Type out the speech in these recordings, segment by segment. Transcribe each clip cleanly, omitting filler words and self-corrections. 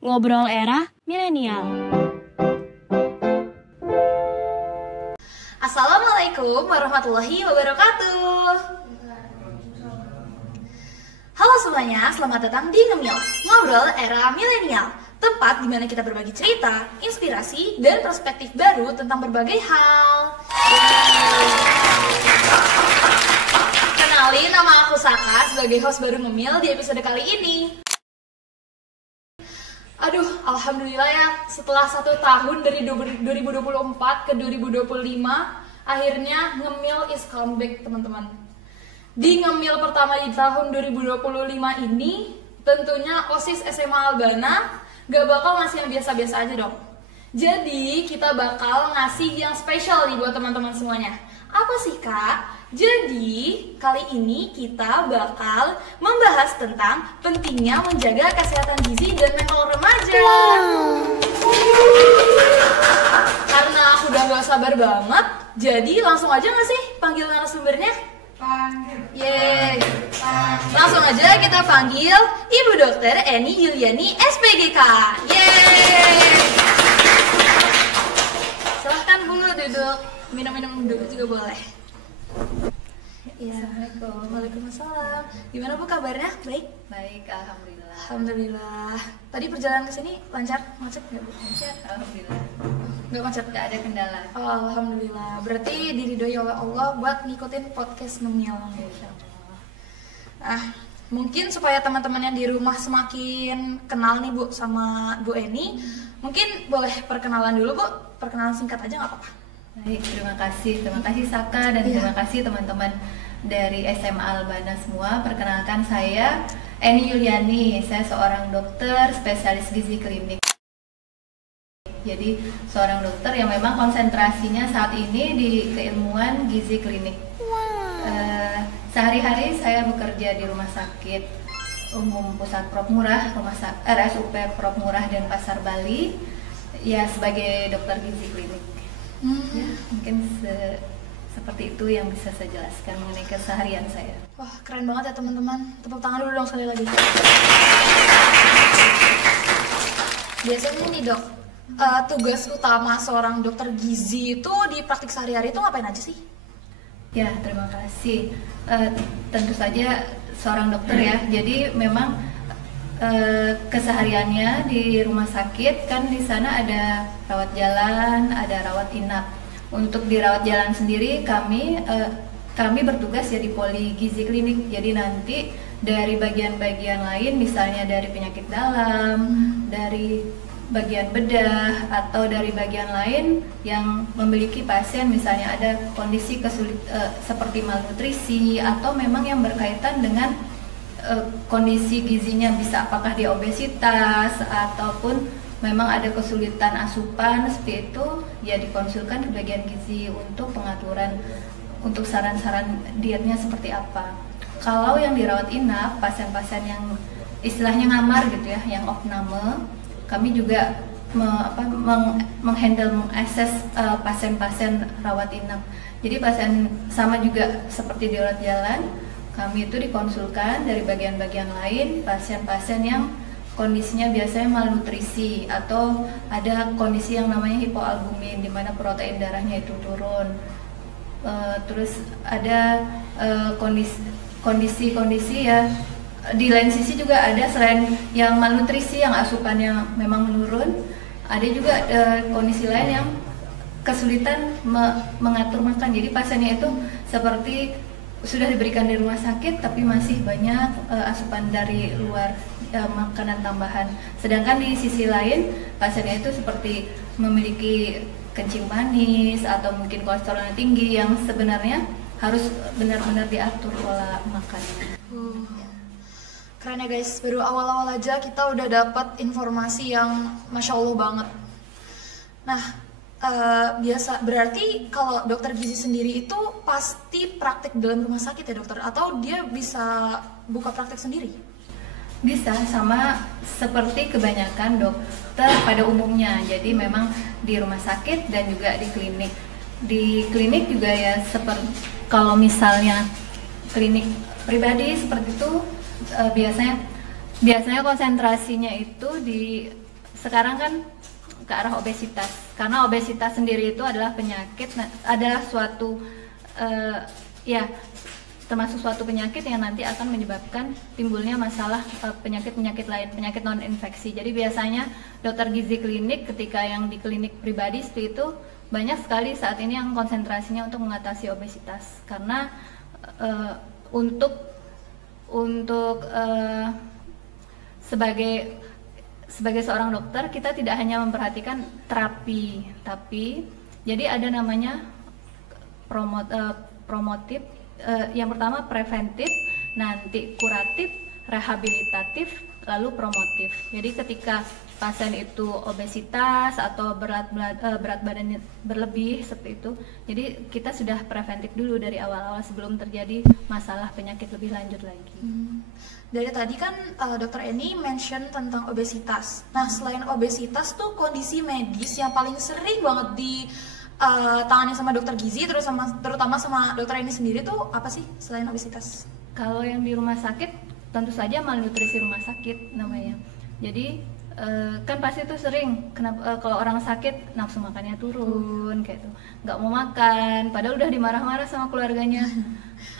Ngobrol era milenial. Assalamualaikum warahmatullahi wabarakatuh. Halo semuanya, selamat datang di Ngemil, Ngobrol Era Milenial. Tempat di mana kita berbagi cerita, inspirasi, dan perspektif baru tentang berbagai hal. Kenalin, nama aku Saka sebagai host baru Ngemil di episode kali ini. Aduh, alhamdulillah ya, setelah 1 tahun dari 2024 ke 2025, akhirnya Ngemil is come back, teman-teman. Di Ngemil pertama di tahun 2025 ini, tentunya OSIS SMA Albana gak bakal ngasih yang biasa-biasa aja dong. Jadi, kita bakal ngasih yang spesial nih buat teman-teman semuanya. Apa sih, Kak? Jadi, kali ini kita bakal membahas tentang pentingnya menjaga kesehatan gizi dan mental remaja. Karena aku udah gak sabar banget, jadi langsung aja gak sih panggil narasumbernya? Panggil. Yeay. Langsung aja kita panggil Ibu Dokter Eni Yuliani SPGK. Yeay. Silahkan dulu duduk, minum-minum dulu juga boleh. Ya. Assalamualaikum. Waalaikumsalam. Gimana Bu kabarnya? Baik? Baik, alhamdulillah. Alhamdulillah. Tadi perjalanan ke sini lancar? Macet nggak Bu? Lancar, alhamdulillah. Nggak macet? Tidak ada kendala. Oh, alhamdulillah. Berarti diridhoi oleh Allah buat ngikutin podcast Ngemil. Nah, mungkin supaya teman-teman yang di rumah semakin kenal nih Bu sama Bu Eni, mungkin boleh perkenalan dulu Bu. Perkenalan singkat aja nggak apa-apa. Baik, terima kasih Saka dan terima kasih teman-teman dari SMA Albana semua. Perkenalkan saya Eni Yuliani. Saya seorang dokter spesialis gizi klinik. Jadi seorang dokter yang memang konsentrasinya saat ini di keilmuan gizi klinik. Sehari-hari saya bekerja di Rumah Sakit Umum Pusat Prop Murah, RSUP Prop Murah dan Pasar Bali, ya sebagai dokter gizi klinik. Ya, mungkin seperti itu yang bisa saya jelaskan mengenai keseharian saya. Wah, keren banget ya teman-teman. Tepuk tangan dulu dong sekali lagi. Biasanya nih Dok, tugas utama seorang dokter gizi itu di praktik sehari-hari itu ngapain aja sih? Ya, terima kasih. Tentu saja seorang dokter ya. Jadi memang kesehariannya di rumah sakit kan di sana ada rawat jalan, ada rawat inap. Untuk di rawat jalan sendiri kami bertugas ya di poli gizi klinik. Jadi nanti dari bagian-bagian lain, misalnya dari penyakit dalam, dari bagian bedah atau dari bagian lain yang memiliki pasien misalnya ada kondisi seperti malnutrisi atau memang yang berkaitan dengan kondisi gizinya, bisa apakah dia obesitas ataupun memang ada kesulitan asupan seperti itu, ya dikonsulkan ke bagian gizi untuk pengaturan, untuk saran-saran dietnya seperti apa. Kalau yang dirawat inap, pasien-pasien yang istilahnya ngamar gitu ya, yang opname, kami juga mengakses pasien-pasien rawat inap. Jadi pasien sama juga seperti di rawat jalan, kami itu dikonsulkan dari bagian-bagian lain, pasien-pasien yang kondisinya biasanya malnutrisi atau ada kondisi yang namanya hipoalbumin di mana protein darahnya itu turun. Terus ada kondisi-kondisi ya di lain sisi juga ada, selain yang malnutrisi yang asupannya memang menurun, ada juga kondisi lain yang kesulitan mengatur makan. Jadi pasiennya itu seperti sudah diberikan di rumah sakit tapi masih banyak asupan dari luar, makanan tambahan. Sedangkan di sisi lain pasiennya itu seperti memiliki kencing manis atau mungkin kolesterolnya tinggi yang sebenarnya harus benar-benar diatur pola makannya. Keren ya guys, baru awal-awal aja kita udah dapat informasi yang Masya Allah banget. Nah, biasa berarti kalau dokter gizi sendiri itu pasti praktek dalam rumah sakit ya dokter, atau dia bisa buka praktek sendiri? Bisa, sama seperti kebanyakan dokter pada umumnya. Jadi memang di rumah sakit dan juga di klinik. Di klinik juga ya seperti kalau misalnya klinik pribadi seperti itu, biasanya konsentrasinya itu di sekarang kan ke arah obesitas, karena obesitas sendiri itu adalah penyakit, adalah suatu ya termasuk suatu penyakit yang nanti akan menyebabkan timbulnya masalah penyakit-penyakit lain, penyakit non infeksi. Jadi biasanya dokter gizi klinik ketika yang di klinik pribadi seperti itu banyak sekali saat ini yang konsentrasinya untuk mengatasi obesitas, karena untuk sebagai seorang dokter kita tidak hanya memperhatikan terapi, tapi jadi ada namanya promotif, yang pertama preventif, nanti kuratif, rehabilitatif, lalu promotif. Jadi ketika pasien itu obesitas atau berat badannya berlebih seperti itu, jadi kita sudah preventif dulu dari awal-awal sebelum terjadi masalah penyakit lebih lanjut lagi. Dari tadi kan Dokter Eni mention tentang obesitas. Nah, selain obesitas tuh kondisi medis yang paling sering banget di tangani sama dokter gizi, terutama sama Dokter Eni sendiri tuh apa sih selain obesitas? Kalau yang di rumah sakit tentu saja malnutrisi rumah sakit namanya. Jadi kan pasti tuh sering kalau orang sakit nafsu makannya turun kayak tuh, nggak mau makan, padahal udah dimarah-marah sama keluarganya,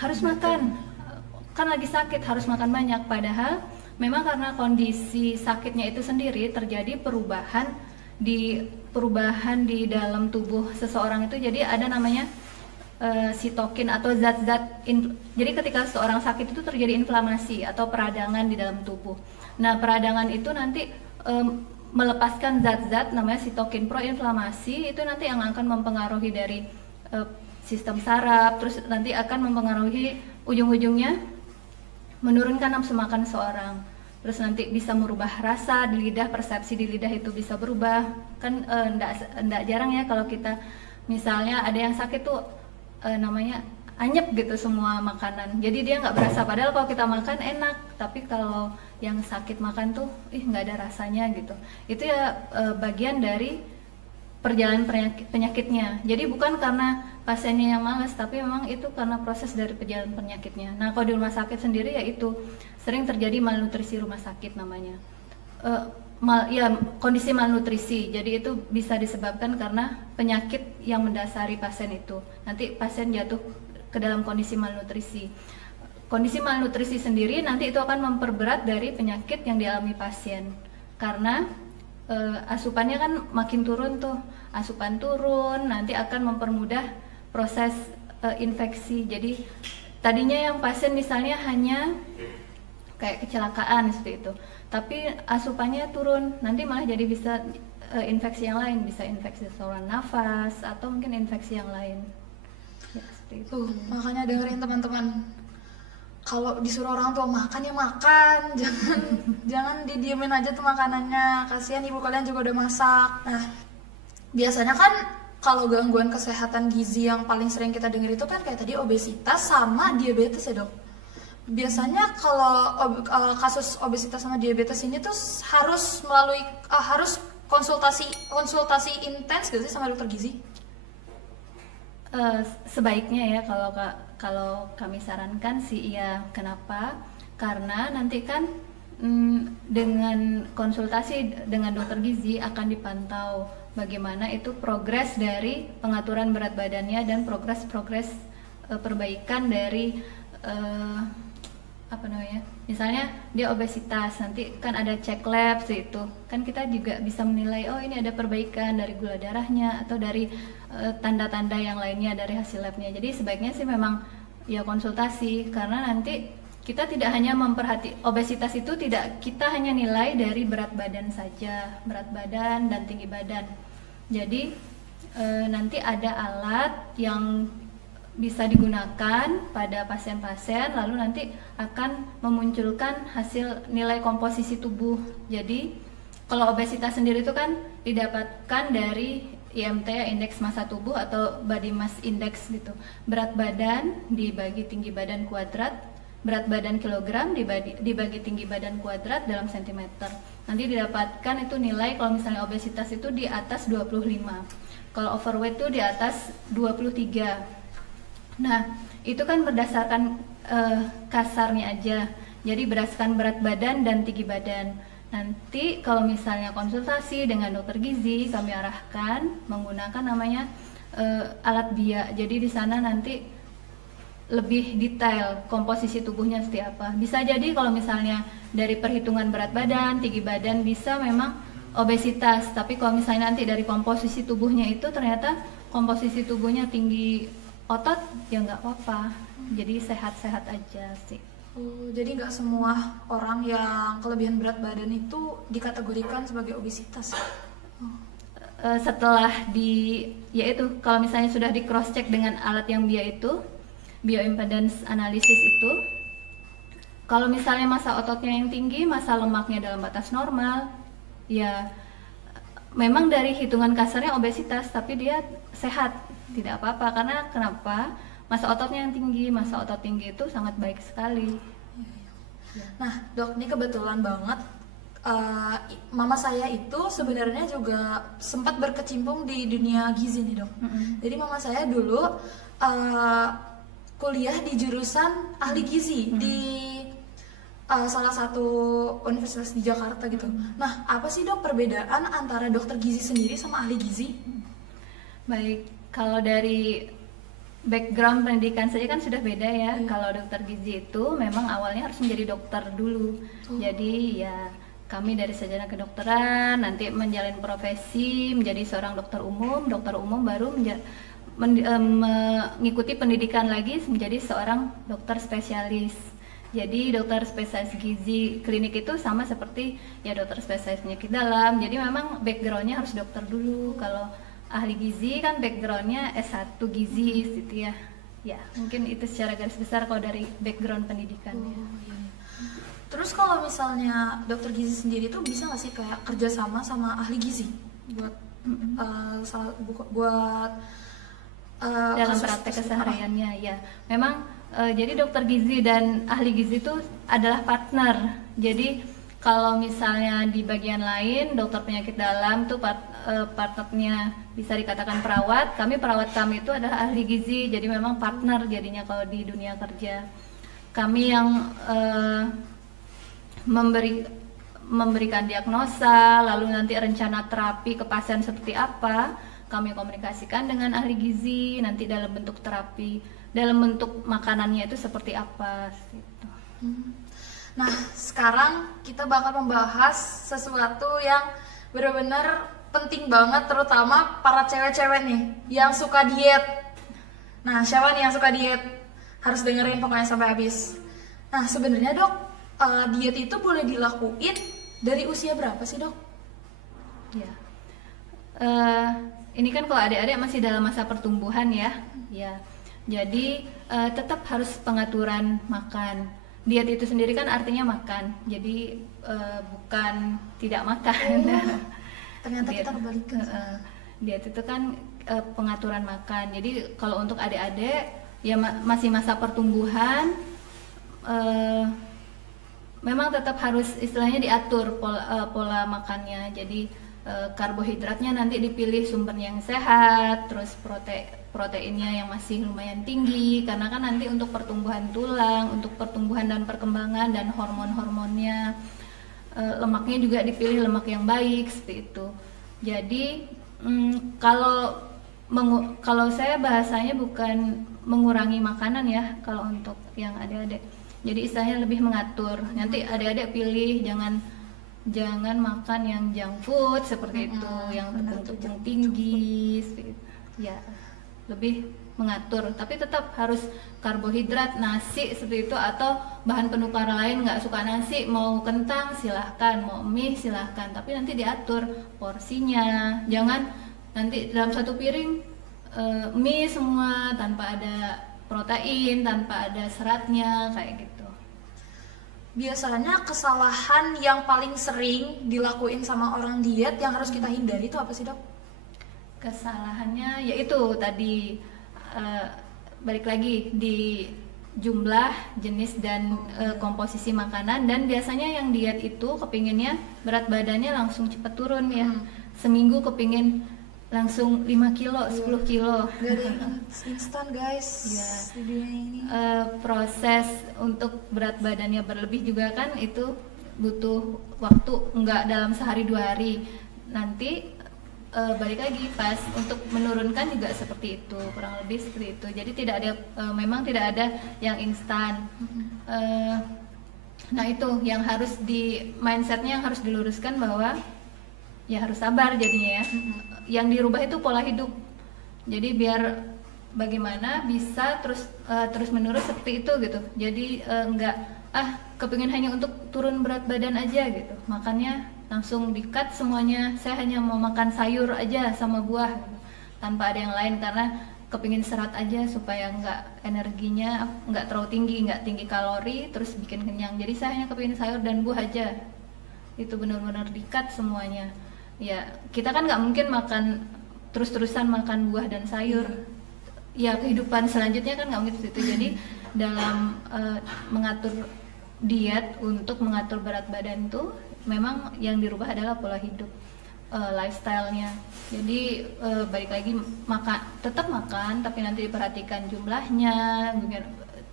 harus makan, kan lagi sakit harus makan banyak, padahal memang karena kondisi sakitnya itu sendiri terjadi perubahan di dalam tubuh seseorang itu. Jadi ada namanya sitokin atau zat-zat, jadi ketika seorang sakit itu terjadi inflamasi atau peradangan di dalam tubuh. Nah, peradangan itu nanti melepaskan zat-zat namanya sitokin proinflamasi, itu nanti yang akan mempengaruhi dari sistem saraf, terus nanti akan mempengaruhi ujung-ujungnya menurunkan nafsu makan seorang, terus nanti bisa merubah rasa di lidah, persepsi di lidah itu bisa berubah. Kan enggak jarang ya kalau kita misalnya ada yang sakit tuh namanya anyep gitu semua makanan, jadi dia nggak berasa, padahal kalau kita makan enak, tapi kalau yang sakit makan tuh nggak ada rasanya gitu. Itu ya bagian dari perjalanan penyakitnya. Jadi bukan karena pasiennya yang malas, tapi memang itu karena proses dari perjalanan penyakitnya. Nah, kalau di rumah sakit sendiri ya itu sering terjadi malnutrisi rumah sakit namanya. Kondisi malnutrisi. Jadi itu bisa disebabkan karena penyakit yang mendasari pasien itu. Nanti pasien jatuh ke dalam kondisi malnutrisi. Kondisi malnutrisi sendiri nanti itu akan memperberat dari penyakit yang dialami pasien, karena asupannya kan makin turun tuh, asupan turun nanti akan mempermudah proses infeksi. Jadi tadinya yang pasien misalnya hanya kayak kecelakaan seperti itu, tapi asupannya turun, nanti malah jadi bisa infeksi yang lain, bisa infeksi saluran nafas atau mungkin infeksi yang lain. Ya, seperti itu. Makanya dengerin teman-teman, kalau disuruh orang tua makan ya makan, jangan didiemin aja tuh makanannya, kasihan ibu kalian juga udah masak. Nah, biasanya kan kalau gangguan kesehatan gizi yang paling sering kita dengar itu kan kayak tadi obesitas sama diabetes ya dok. Biasanya kalau kasus obesitas sama diabetes ini tuh harus melalui harus konsultasi intens gitu sih sama dokter gizi? Sebaiknya ya kalau kami sarankan sih iya. Kenapa? Karena nanti kan dengan konsultasi dengan dokter gizi akan dipantau bagaimana itu progres dari pengaturan berat badannya dan progres perbaikan dari misalnya dia obesitas, nanti kan ada cek lab itu kan kita juga bisa menilai, oh ini ada perbaikan dari gula darahnya atau dari tanda-tanda yang lainnya dari hasil labnya. Jadi sebaiknya sih memang ya konsultasi, karena nanti kita tidak hanya obesitas itu tidak kita hanya nilai dari berat badan saja, berat badan dan tinggi badan. Jadi nanti ada alat yang bisa digunakan pada pasien-pasien, lalu nanti akan memunculkan hasil nilai komposisi tubuh. Jadi kalau obesitas sendiri itu kan didapatkan dari IMT, indeks massa tubuh atau body mass index gitu. Berat badan dibagi tinggi badan kuadrat, berat badan kilogram dibagi tinggi badan kuadrat dalam sentimeter. Nanti didapatkan itu nilai kalau misalnya obesitas itu di atas 25. Kalau overweight itu di atas 23. Nah, itu kan berdasarkan kasarnya aja. Jadi berdasarkan berat badan dan tinggi badan. Nanti kalau misalnya konsultasi dengan dokter gizi, kami arahkan menggunakan namanya alat BIA. Jadi di sana nanti lebih detail komposisi tubuhnya seperti apa. Bisa jadi kalau misalnya dari perhitungan berat badan, tinggi badan bisa memang obesitas, tapi kalau misalnya nanti dari komposisi tubuhnya itu ternyata komposisi tubuhnya tinggi otot, ya nggak apa-apa. Jadi sehat-sehat aja sih. Oh, jadi nggak semua orang yang kelebihan berat badan itu dikategorikan sebagai obesitas. Setelah yaitu kalau misalnya sudah di cross check dengan alat yang BIA itu, bioimpedance analysis itu, kalau misalnya massa ototnya yang tinggi, massa lemaknya dalam batas normal, ya memang dari hitungan kasarnya obesitas, tapi dia sehat, tidak apa-apa. Karena kenapa? Massa ototnya yang tinggi, massa otot tinggi itu sangat baik sekali. Nah, Dok, ini kebetulan banget mama saya itu sebenarnya juga sempat berkecimpung di dunia gizi nih, Dok. Jadi mama saya dulu kuliah di jurusan ahli gizi di salah satu universitas di Jakarta gitu. Nah, apa sih, Dok, perbedaan antara dokter gizi sendiri sama ahli gizi? Baik, kalau dari background pendidikan saja kan sudah beda ya. Kalau dokter gizi itu memang awalnya harus menjadi dokter dulu. Jadi ya kami dari sarjana kedokteran nanti menjalani profesi menjadi seorang dokter umum baru mengikuti pendidikan lagi menjadi seorang dokter spesialis. Jadi dokter spesialis gizi klinik itu sama seperti ya dokter spesialis penyakit dalam. Jadi memang backgroundnya harus dokter dulu. Kalau ahli gizi kan backgroundnya S1 gizi gitu ya. Ya mungkin itu secara garis besar kalau dari background pendidikannya. Iya. Terus kalau misalnya dokter gizi sendiri tuh bisa nggak sih kayak kerjasama sama ahli gizi buat dalam praktek kesehariannya ya. Memang jadi dokter gizi dan ahli gizi itu adalah partner. Jadi kalau misalnya di bagian lain dokter penyakit dalam tuh partnernya bisa dikatakan perawat, perawat kami itu adalah ahli gizi, jadi memang partner jadinya kalau di dunia kerja. Kami yang memberikan diagnosa, lalu nanti rencana terapi ke pasien seperti apa, kami komunikasikan dengan ahli gizi, nanti dalam bentuk terapi, dalam bentuk makanannya itu seperti apa gitu. Nah, sekarang kita bakal membahas sesuatu yang benar-benar penting banget, terutama para cewek-cewek nih yang suka diet. Nah, siapa nih yang suka diet? Harus dengerin pokoknya sampai habis. Nah, sebenarnya, Dok, diet itu boleh dilakuin dari usia berapa sih, Dok? Ya, ini kan kalau adik-adik masih dalam masa pertumbuhan ya. Ya, jadi tetap harus pengaturan makan. Diet itu sendiri kan artinya makan, jadi bukan tidak makan. Ternyata diet, kita kebalikan. Diet itu kan pengaturan makan. Jadi kalau untuk adik-adik ya masih masa pertumbuhan, memang tetap harus istilahnya diatur pola makannya. Jadi karbohidratnya nanti dipilih sumbernya yang sehat, terus proteinnya yang masih lumayan tinggi, karena kan nanti untuk pertumbuhan tulang, untuk pertumbuhan dan perkembangan dan hormon-hormonnya, lemaknya juga dipilih lemak yang baik seperti itu. Jadi kalau saya bahasanya bukan mengurangi makanan ya kalau untuk yang adik-adik. Jadi istilahnya lebih mengatur. Nanti adik-adik pilih jangan makan yang junk food seperti itu, yang tepung tinggi seperti itu. Ya, lebih mengatur, tapi tetap harus karbohidrat, nasi seperti itu, atau bahan penukar lain. Nggak suka nasi, mau kentang silahkan, mau mie silahkan, tapi nanti diatur porsinya. Jangan nanti dalam satu piring mie semua tanpa ada protein, tanpa ada seratnya kayak gitu. Biasanya kesalahan yang paling sering dilakuin sama orang diet yang harus kita hindari itu apa sih, Dok? Kesalahannya yaitu tadi balik lagi di jumlah, jenis dan komposisi makanan. Dan biasanya yang diet itu kepinginnya berat badannya langsung cepat turun ya. Seminggu kepingin langsung 5 kilo, 10 kilo. Dari instan guys ya. Di dunia ini. Proses untuk berat badannya berlebih juga kan itu butuh waktu, nggak dalam sehari 2 hari. Nanti balik lagi pas untuk menurunkan juga seperti itu, kurang lebih seperti itu. Jadi tidak ada memang tidak ada yang instan. Nah itu yang harus di mindsetnya yang harus diluruskan, bahwa ya harus sabar jadinya ya. Yang dirubah itu pola hidup. Jadi biar bagaimana bisa terus menerus seperti itu gitu. Jadi nggak kepingin hanya untuk turun berat badan aja gitu, makannya langsung di-cut semuanya, saya hanya mau makan sayur aja sama buah gitu, tanpa ada yang lain, karena kepingin serat aja supaya energinya nggak terlalu tinggi, nggak tinggi kalori terus bikin kenyang. Jadi saya hanya kepingin sayur dan buah aja, itu benar-benar di-cut semuanya. Ya kita kan nggak mungkin makan terus-terusan makan buah dan sayur, ya kehidupan selanjutnya kan nggak mungkin itu. Jadi dalam mengatur diet untuk mengatur berat badan itu memang yang dirubah adalah pola hidup, lifestyle-nya. Jadi balik lagi tetap makan, tapi nanti diperhatikan jumlahnya,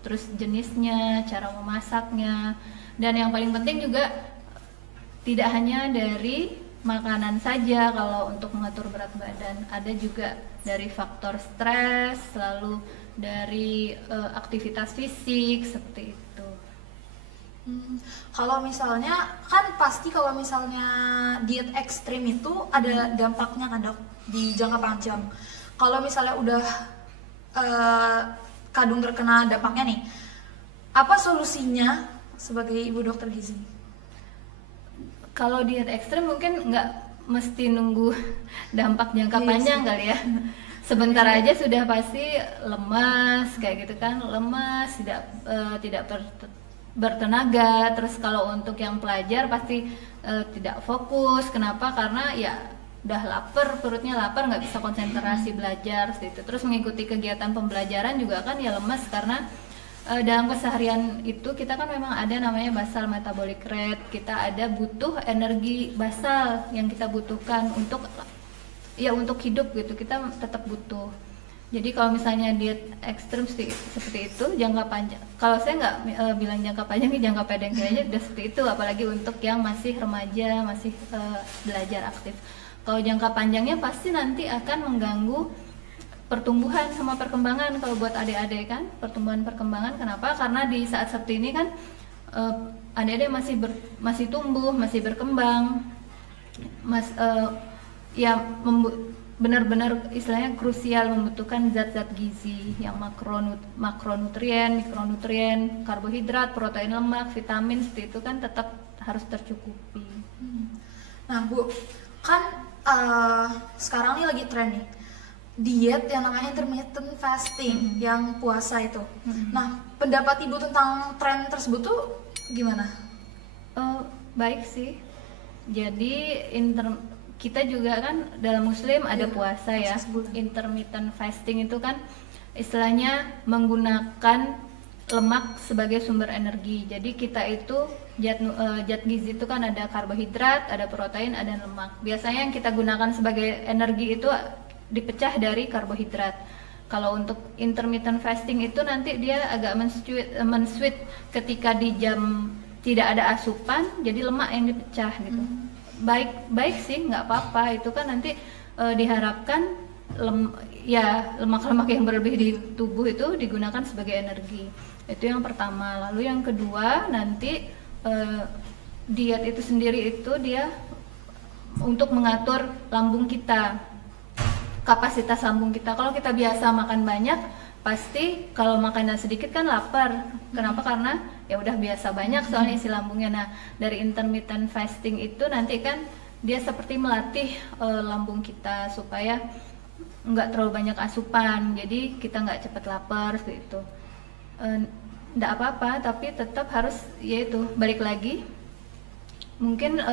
terus jenisnya, cara memasaknya, dan yang paling penting juga tidak hanya dari makanan saja kalau untuk mengatur berat badan, ada juga dari faktor stres, lalu dari aktivitas fisik seperti itu. Kalau misalnya kan pasti kalau misalnya diet ekstrim itu ada dampaknya kan dok di jangka panjang. Kalau misalnya udah kadung terkena dampaknya nih, apa solusinya sebagai ibu dokter gizi? Kalau diet ekstrim mungkin nggak mesti nunggu dampak jangka panjang kali ya. Sebentar aja sudah pasti lemas kayak gitu kan, lemas, tidak bertenaga. Terus kalau untuk yang pelajar pasti tidak fokus. Kenapa? Karena ya udah lapar, perutnya lapar, nggak bisa konsentrasi belajar gitu. Terus mengikuti kegiatan pembelajaran juga kan ya lemas, karena dalam keseharian itu kita kan memang ada namanya basal metabolic rate, kita ada butuh energi basal yang kita butuhkan untuk hidup gitu, kita tetap butuh. Jadi kalau misalnya diet ekstrim seperti itu jangka panjang, kalau saya nggak bilang jangka panjang, jangka pendek aja udah seperti itu, apalagi untuk yang masih remaja, masih belajar aktif. Kalau jangka panjangnya pasti nanti akan mengganggu pertumbuhan sama perkembangan. Kalau buat adik-adik kan perkembangan, kenapa? Karena di saat seperti ini kan adik-adik masih tumbuh, masih berkembang, benar-benar istilahnya krusial, membutuhkan zat-zat gizi yang makronutrien, mikronutrien, karbohidrat, protein, lemak, vitamin seperti itu kan tetap harus tercukupi. Nah Bu, kan sekarang nih lagi tren nih diet yang namanya intermittent fasting, yang puasa itu. Nah, pendapat Ibu tentang tren tersebut tuh gimana? Baik sih. Jadi kita juga kan dalam Muslim ada puasa ya. Intermittent fasting itu kan istilahnya menggunakan lemak sebagai sumber energi. Jadi kita itu zat gizi itu kan ada karbohidrat, ada protein, ada lemak. Biasanya yang kita gunakan sebagai energi itu dipecah dari karbohidrat. Kalau untuk intermittent fasting itu nanti dia agak men-switch ketika di jam tidak ada asupan, jadi lemak yang dipecah gitu. Baik sih, nggak apa-apa. Itu kan nanti diharapkan lemak-lemak yang berlebih di tubuh itu digunakan sebagai energi. Itu yang pertama. Lalu yang kedua, nanti diet itu sendiri itu dia untuk mengatur lambung kita, kapasitas lambung kita. Kalau kita biasa makan banyak, pasti kalau makannya sedikit kan lapar. Kenapa? Karena ya udah biasa banyak soalnya isi lambungnya. Nah, dari intermittent fasting itu nanti kan dia seperti melatih lambung kita supaya nggak terlalu banyak asupan, jadi kita nggak cepat lapar seperti itu. Nggak apa-apa, tapi tetap harus yaitu balik lagi. Mungkin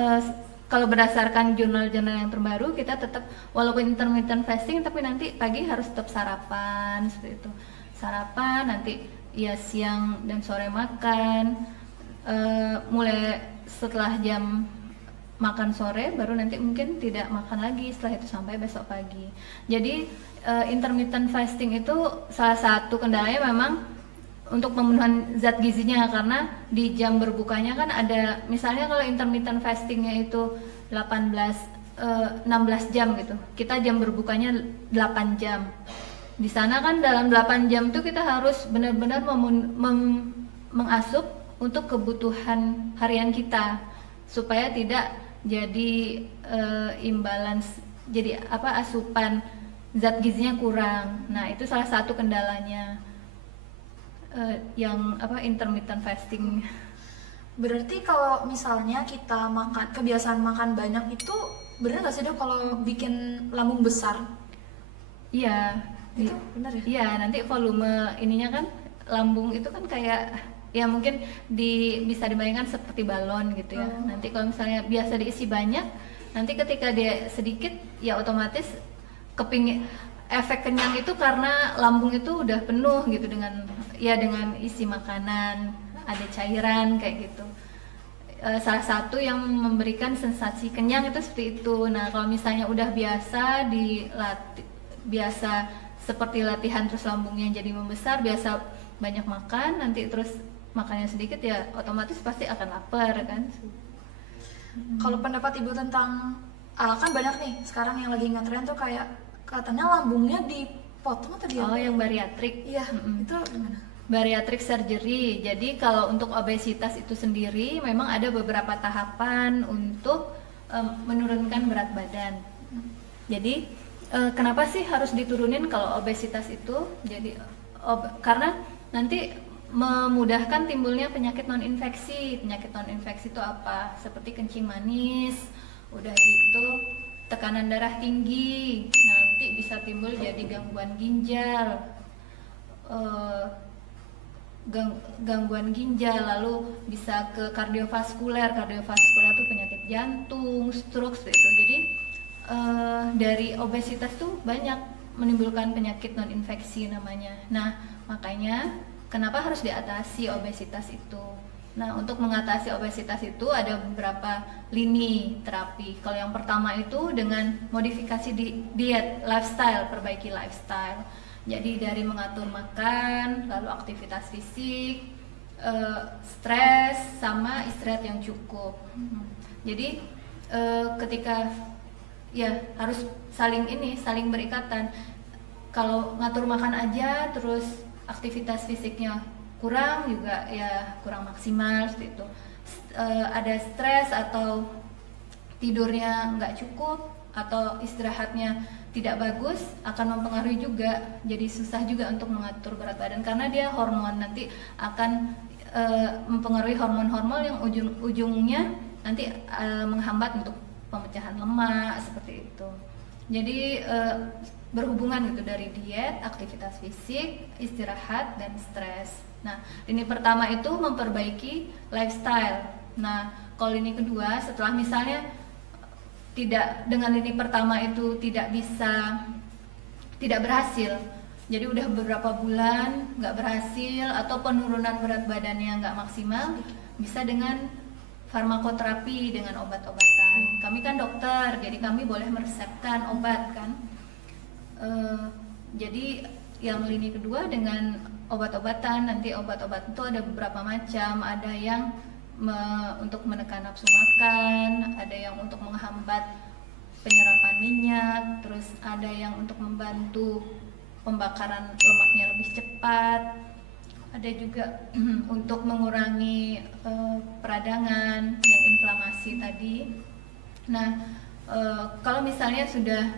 kalau berdasarkan jurnal-jurnal yang terbaru, kita tetap walaupun intermittent fasting, tapi nanti pagi harus tetap sarapan seperti itu. Sarapan, nanti ya siang dan sore makan, mulai setelah jam makan sore baru nanti mungkin tidak makan lagi setelah itu sampai besok pagi. Jadi intermittent fasting itu salah satu kendalanya memang untuk pemenuhan zat gizinya, karena di jam berbukanya kan ada, misalnya kalau intermittent fastingnya itu 16 jam gitu, kita jam berbukanya 8 jam. Di sana kan dalam 8 jam itu kita harus benar-benar mengasup untuk kebutuhan harian kita supaya tidak jadi imbalance, jadi asupan zat gizinya kurang. Nah, itu salah satu kendalanya yang intermittent fasting. Berarti kalau misalnya kita kebiasaan makan banyak itu bener nggak sih Dok kalau bikin lambung besar? Iya, Itu bener ya? Iya, nanti volume ininya kan, lambung itu kan kayak, ya mungkin bisa dibayangkan seperti balon gitu ya. Nanti kalau misalnya biasa diisi banyak, nanti ketika dia sedikit ya otomatis efek kenyang itu karena lambung itu udah penuh gitu dengan isi makanan, ada cairan kayak gitu. Salah satu yang memberikan sensasi kenyang itu seperti itu. Nah, kalau misalnya udah biasa seperti latihan terus lambungnya jadi membesar, biasa banyak makan, nanti terus makannya sedikit, ya otomatis pasti akan lapar kan. Kalau pendapat Ibu tentang kan banyak nih sekarang yang lagi ngetren tuh kayak katanya lambungnya dipotong atau Oh, yang bariatrik. Iya, itu gimana? Bariatric surgery. Jadi kalau untuk obesitas itu sendiri memang ada beberapa tahapan untuk menurunkan berat badan. Jadi kenapa sih harus diturunin kalau obesitas itu? Jadi karena nanti memudahkan timbulnya penyakit non infeksi. Penyakit non infeksi itu apa? Seperti kencing manis, udah gitu tekanan darah tinggi, nanti bisa timbul jadi gangguan ginjal, lalu bisa ke kardiovaskuler tuh penyakit jantung, stroke seperti itu. Jadi dari obesitas tuh banyak menimbulkan penyakit non infeksi namanya. Nah, makanya kenapa harus diatasi obesitas itu? Nah, untuk mengatasi obesitas itu ada beberapa lini terapi. Kalau yang pertama itu dengan modifikasi diet, lifestyle, perbaiki lifestyle. Jadi dari mengatur makan, lalu aktivitas fisik, stres, sama istirahat yang cukup. Jadi ketika ya harus saling berikatan. Kalau ngatur makan aja terus aktivitas fisiknya kurang, juga ya kurang maksimal seperti itu. Ada stres atau tidurnya nggak cukup atau istirahatnya tidak bagus, akan mempengaruhi juga. Jadi susah juga untuk mengatur berat badan karena dia hormon, nanti akan mempengaruhi hormon-hormon yang ujung-ujungnya nanti menghambat untuk pemecahan lemak seperti itu. Jadi berhubungan gitu dari diet, aktivitas fisik, istirahat, dan stres. Nah, lini pertama itu memperbaiki lifestyle. Nah, kalau lini kedua setelah misalnya dengan lini pertama itu tidak berhasil, jadi udah beberapa bulan nggak berhasil atau penurunan berat badannya nggak maksimal, bisa dengan farmakoterapi, dengan obat-obatan. Kami kan dokter, jadi kami boleh meresepkan obat kan. Jadi yang lini kedua dengan obat-obatan. Nanti obat-obatan itu ada beberapa macam, ada yang untuk menekan nafsu makan, ada yang untuk menghambat penyerapan minyak, terus ada yang untuk membantu pembakaran lemaknya lebih cepat, ada juga untuk mengurangi peradangan yang inflamasi tadi. Nah, kalau misalnya sudah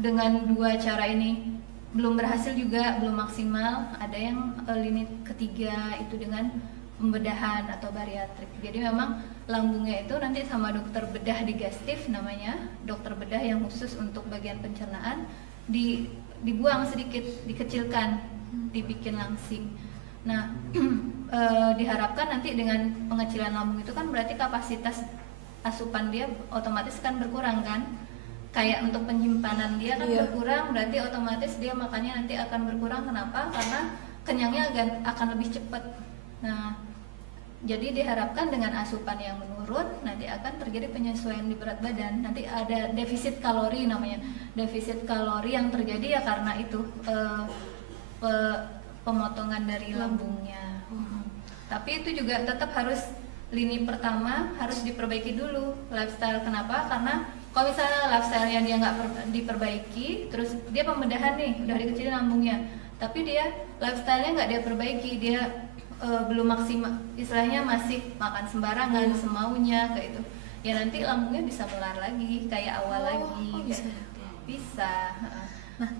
dengan dua cara ini belum berhasil juga, belum maksimal, ada yang lini ketiga itu dengan pembedahan atau bariatrik. Jadi memang lambungnya itu nanti sama dokter bedah digestif namanya, dokter bedah yang khusus untuk bagian pencernaan, dibuang sedikit, dikecilkan, dibikin langsing. Nah, diharapkan nanti dengan pengecilan lambung itu kan berarti kapasitas asupan dia otomatis kan berkurang kan, kayak untuk penyimpanan dia kan berkurang, berarti otomatis dia makannya nanti akan berkurang. Kenapa? Karena kenyangnya akan lebih cepat. Nah, jadi diharapkan dengan asupan yang menurun nanti akan terjadi penyesuaian di berat badan. Nanti ada defisit kalori namanya. Defisit kalori yang terjadi ya karena itu pemotongan dari lambungnya. Tapi itu juga tetap harus lini pertama harus diperbaiki dulu lifestyle. Kenapa? Karena kalau misalnya lifestyle-nya dia nggak diperbaiki, terus dia pembedahan nih, udah dikecilin lambungnya, tapi dia lifestyle-nya nggak dia perbaiki, dia belum maksimal, istilahnya masih makan sembarangan, semaunya kayak itu, ya nanti lambungnya bisa melar lagi kayak awal lagi. Bisa. Bisa. Nah,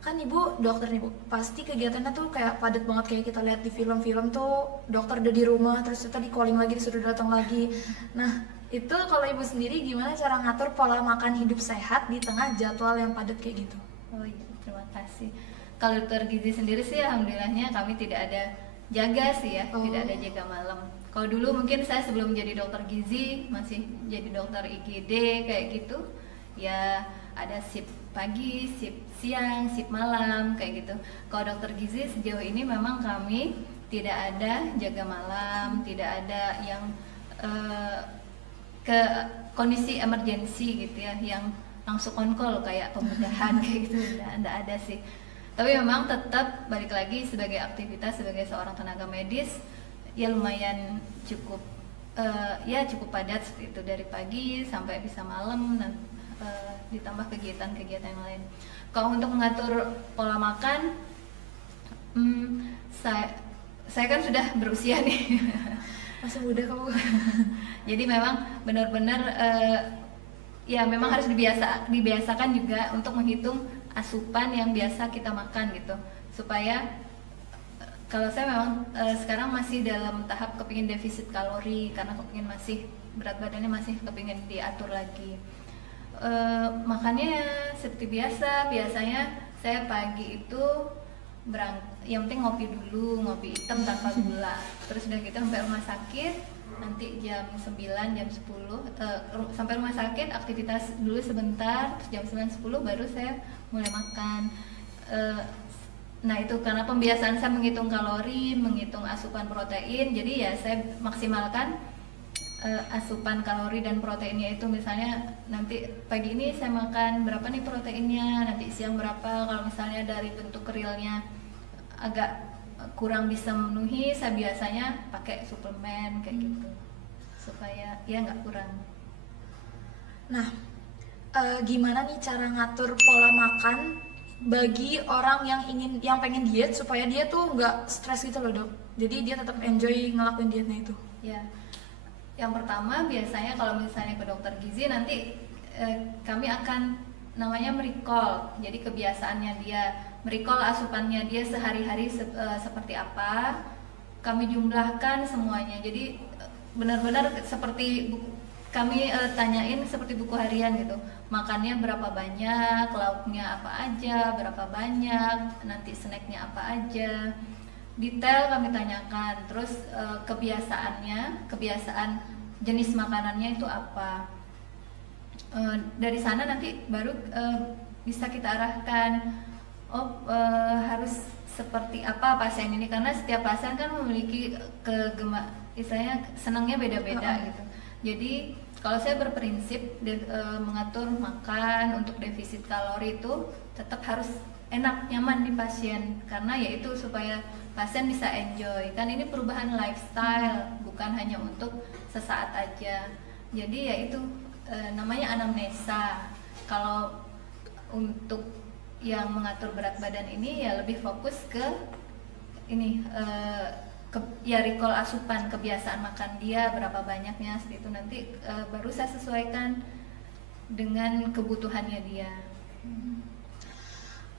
kan ibu dokter nih bu, pasti kegiatannya tuh kayak padat banget kayak kita lihat di film-film tuh, dokter udah di rumah terus kita di calling lagi, disuruh datang lagi. Nah, itu kalau ibu sendiri gimana cara ngatur pola makan hidup sehat di tengah jadwal yang padat kayak gitu? Oh iya, terima kasih. Kalau dokter gizi sendiri sih alhamdulillahnya kami tidak ada jaga sih ya, tidak ada jaga malam. Kalau dulu mungkin saya sebelum jadi dokter gizi masih jadi dokter IGD kayak gitu, ya ada shift pagi, shift siang, shift malam kayak gitu. Kalau dokter gizi sejauh ini memang kami tidak ada jaga malam, tidak ada yang ke kondisi emergensi gitu ya, yang langsung on call kayak pembedahan kayak gitu, enggak ada sih. Tapi memang tetap balik lagi sebagai aktivitas sebagai seorang tenaga medis ya lumayan cukup ya cukup padat seperti itu dari pagi sampai bisa malam dan ditambah kegiatan-kegiatan yang lain. Kalau untuk mengatur pola makan, saya kan sudah berusia nih. Masih muda kamu. Jadi memang benar-benar ya memang harus dibiasakan juga untuk menghitung asupan yang biasa kita makan gitu, supaya kalau saya memang sekarang masih dalam tahap kepingin defisit kalori karena kepingin masih berat badannya masih kepingin diatur lagi. Makannya seperti biasanya saya pagi itu yang penting ngopi dulu, ngopi hitam tanpa gula, terus udah gitu sampai rumah sakit, nanti jam 9, jam 10 sampai rumah sakit aktivitas dulu sebentar, terus jam 9, 10 baru saya mulai makan. Nah itu karena pembiasaan saya menghitung kalori, menghitung asupan protein, jadi ya saya maksimalkan asupan kalori dan proteinnya itu, misalnya nanti pagi ini saya makan berapa nih proteinnya, nanti siang berapa. Kalau misalnya dari bentuk realnya agak kurang bisa memenuhi, saya biasanya pakai suplemen kayak gitu supaya ya nggak kurang. Nah, gimana nih cara ngatur pola makan bagi orang yang pengen diet supaya dia tuh nggak stres gitu loh dok, jadi dia tetap enjoy ngelakuin dietnya itu? Ya, yang pertama biasanya kalau misalnya ke dokter gizi nanti kami akan namanya merecall, jadi kebiasaannya dia, merecall asupannya dia sehari-hari seperti apa, kami jumlahkan semuanya. Jadi benar-benar seperti kami tanyain seperti buku harian gitu, makannya berapa banyak, lauknya apa aja, berapa banyak, nanti snacknya apa aja, detail kami tanyakan. Terus kebiasaan jenis makanannya itu apa, dari sana nanti baru bisa kita arahkan, harus seperti apa pasien ini, karena setiap pasien kan memiliki istilahnya senangnya beda-beda gitu. Jadi kalau saya berprinsip mengatur makan untuk defisit kalori itu tetap harus enak, nyaman di pasien, karena yaitu supaya pasien bisa enjoy. Kan ini perubahan lifestyle, bukan hanya untuk sesaat aja. Jadi ya itu namanya anamnesa. Kalau untuk yang mengatur berat badan ini ya lebih fokus ke ini ya recall asupan, kebiasaan makan dia berapa banyaknya seperti itu, nanti baru saya sesuaikan dengan kebutuhannya dia.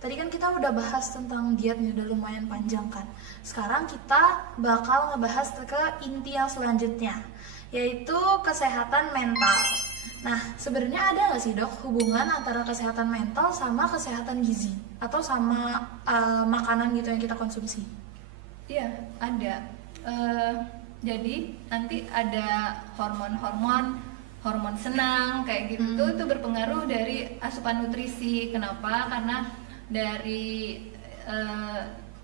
Tadi kan kita udah bahas tentang dietnya, udah lumayan panjang kan. Sekarang kita bakal ngebahas ke inti yang selanjutnya, yaitu kesehatan mental. Nah, sebenarnya ada nggak sih dok hubungan antara kesehatan mental sama kesehatan gizi atau sama makanan gitu yang kita konsumsi? Iya, ada. Jadi nanti ada hormon senang kayak gitu, itu berpengaruh dari asupan nutrisi. Kenapa? Karena dari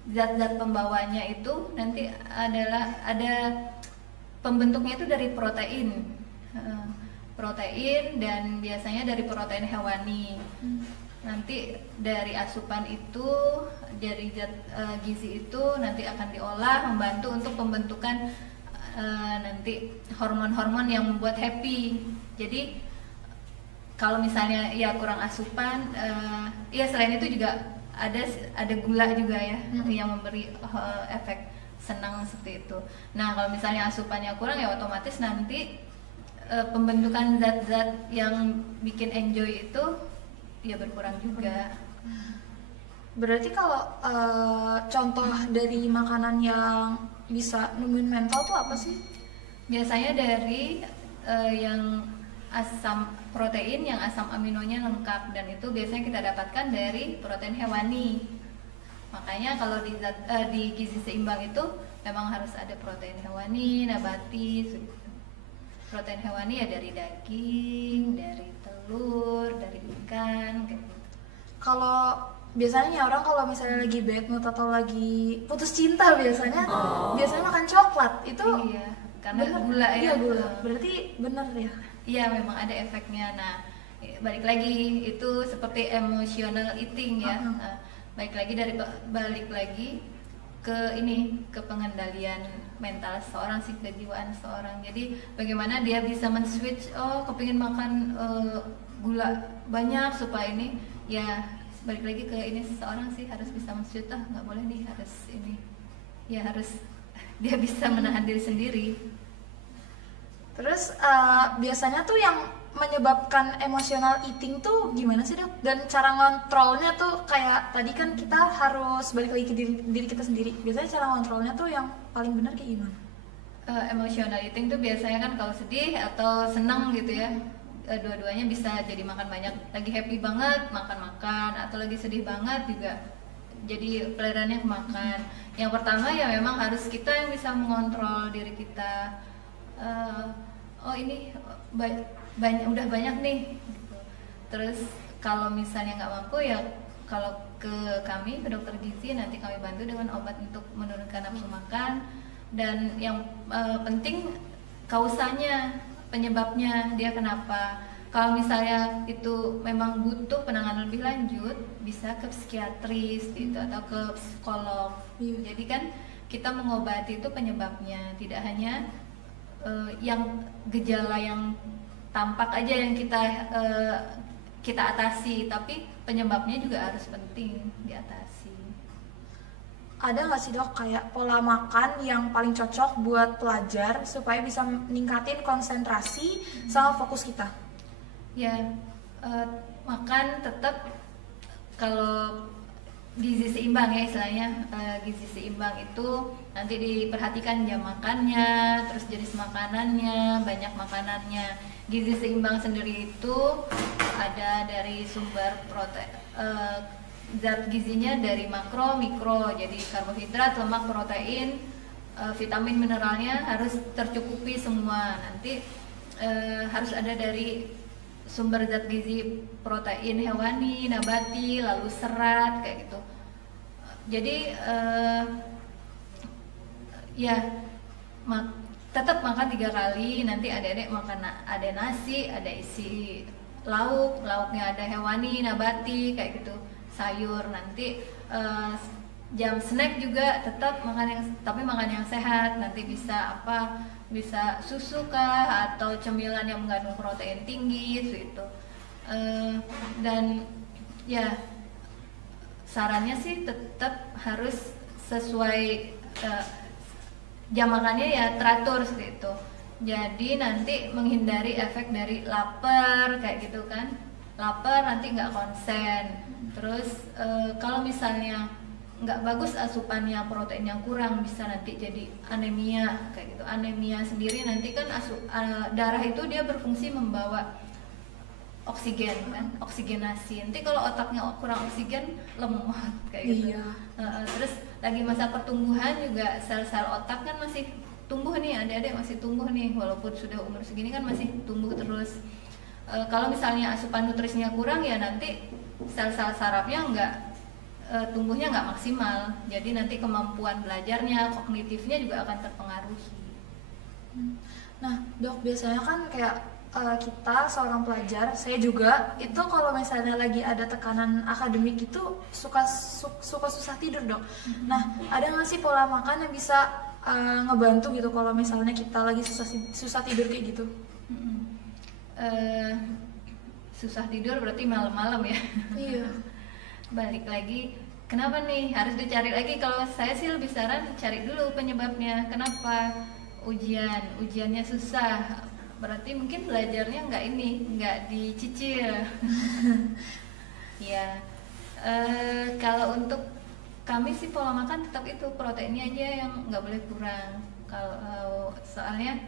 zat-zat pembawanya itu nanti ada pembentuknya itu dari protein dan biasanya dari protein hewani. nanti dari asupan itu, dari zat gizi itu nanti akan diolah membantu untuk pembentukan nanti hormon-hormon yang membuat happy. Jadi kalau misalnya ya kurang asupan, ya selain itu juga ada gula juga ya yang memberi efek senang seperti itu. Nah kalau misalnya asupannya kurang ya otomatis nanti pembentukan zat-zat yang bikin enjoy itu ya berkurang juga. Berarti kalau contoh dari makanan yang bisa nemuin mental tuh apa sih? Biasanya dari yang asam protein yang asam aminonya lengkap, dan itu biasanya kita dapatkan dari protein hewani. Makanya kalau di gizi seimbang itu memang harus ada protein hewani, nabati. Protein hewani ya dari daging, dari telur, dari ikan kayak gitu. Kalau biasanya nih orang kalau misalnya lagi bad mood atau lagi putus cinta biasanya makan coklat itu. Iya, karena gula ya. Iya, gula. Berarti benar ya. Iya, memang ada efeknya. Nah, balik lagi itu seperti emotional eating ya. Balik lagi ke pengendalian mental seorang, si kejiwaan seorang. Jadi bagaimana dia bisa men-switch, kepingin makan gula banyak supaya ini, ya balik lagi ke ini, seseorang sih harus bisa men-switch, nggak boleh nih harus ini, ya harus dia bisa menahan diri sendiri. Terus biasanya tuh yang menyebabkan emotional eating tuh gimana sih dok? Dan cara ngontrolnya tuh kayak tadi kan kita harus balik lagi ke diri kita sendiri. Biasanya cara ngontrolnya tuh yang paling benar kayak gimana? Emotional eating tuh biasanya kan kalau sedih atau senang gitu ya, dua-duanya bisa jadi makan banyak. Lagi happy banget makan-makan, atau lagi sedih banget juga jadi peliharannya makan. Yang pertama ya memang harus kita yang bisa mengontrol diri kita. Ini udah banyak nih gitu. Terus kalau misalnya nggak mampu ya kalau ke kami, ke dokter gizi, nanti kami bantu dengan obat untuk menurunkan nafsu makan. Dan yang penting kausanya, penyebabnya dia kenapa. Kalau misalnya itu memang butuh penanganan lebih lanjut, bisa ke psikiatris gitu atau ke psikolog. Jadi kan kita mengobati itu penyebabnya, tidak hanya yang gejala yang tampak aja yang kita atasi, tapi penyebabnya juga harus penting diatasi. Ada nggak sih dok kayak pola makan yang paling cocok buat pelajar supaya bisa meningkatin konsentrasi sama fokus kita? Ya, makan tetap kalau gizi seimbang ya istilahnya. Gizi seimbang itu nanti diperhatikan jam makannya, terus jenis makanannya, banyak makanannya. Gizi seimbang sendiri itu ada dari sumber protein, zat gizinya dari makro, mikro. Jadi karbohidrat, lemak, protein, vitamin, mineralnya harus tercukupi semua. Nanti harus ada dari sumber zat gizi protein hewani, nabati, lalu serat kayak gitu. Jadi tetap makan 3 kali. Nanti adik-adik makan, ada nasi, ada isi lauknya ada hewani, nabati kayak gitu, sayur. Nanti jam snack juga tetap makan yang sehat. Nanti bisa bisa susu kah atau cemilan yang mengandung protein tinggi gitu. Dan ya sarannya sih tetap harus sesuai jam makannya ya teratur seperti itu. Jadi nanti menghindari efek dari lapar kayak gitu kan. Lapar nanti nggak konsen. Terus kalau misalnya nggak bagus asupannya, protein yang kurang, bisa nanti jadi anemia kayak gitu. Anemia sendiri nanti kan darah itu dia berfungsi membawa oksigen kan, oksigenasi. Nanti kalau otaknya kurang oksigen, lemot kayak gitu. Iya. Terus lagi masa pertumbuhan juga, sel-sel otak kan masih tumbuh nih, adik-adik masih tumbuh nih, walaupun sudah umur segini kan masih tumbuh terus. Kalau misalnya asupan nutrisinya kurang ya nanti sel-sel sarafnya tumbuhnya nggak maksimal. Jadi nanti kemampuan belajarnya, kognitifnya juga akan terpengaruhi. Nah dok, biasanya kan kayak kita seorang pelajar, saya juga itu kalau misalnya lagi ada tekanan akademik itu suka susah tidur dok. Nah ada nggak sih pola makan yang bisa ngebantu gitu kalau misalnya kita lagi susah tidur kayak gitu? Susah tidur berarti malam-malam ya. Iya. Balik lagi, kenapa nih harus dicari lagi? Kalau saya sih lebih saran cari dulu penyebabnya. Kenapa ujiannya susah? Berarti mungkin belajarnya nggak dicicil. Ya, kalau untuk kami sih pola makan tetap itu proteinnya aja yang nggak boleh kurang. Kalau soalnya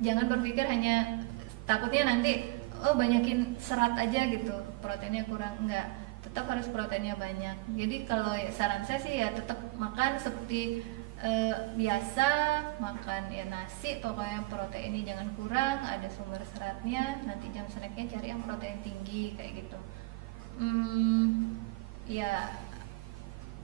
jangan berpikir hanya takutnya nanti banyakin serat aja gitu, proteinnya kurang. Enggak, tetap harus proteinnya banyak. Jadi kalau saran saya sih ya tetap makan seperti biasa, makan ya nasi, pokoknya proteinnya jangan kurang, ada sumber seratnya. Nanti jam snacknya cari yang protein tinggi kayak gitu. Ya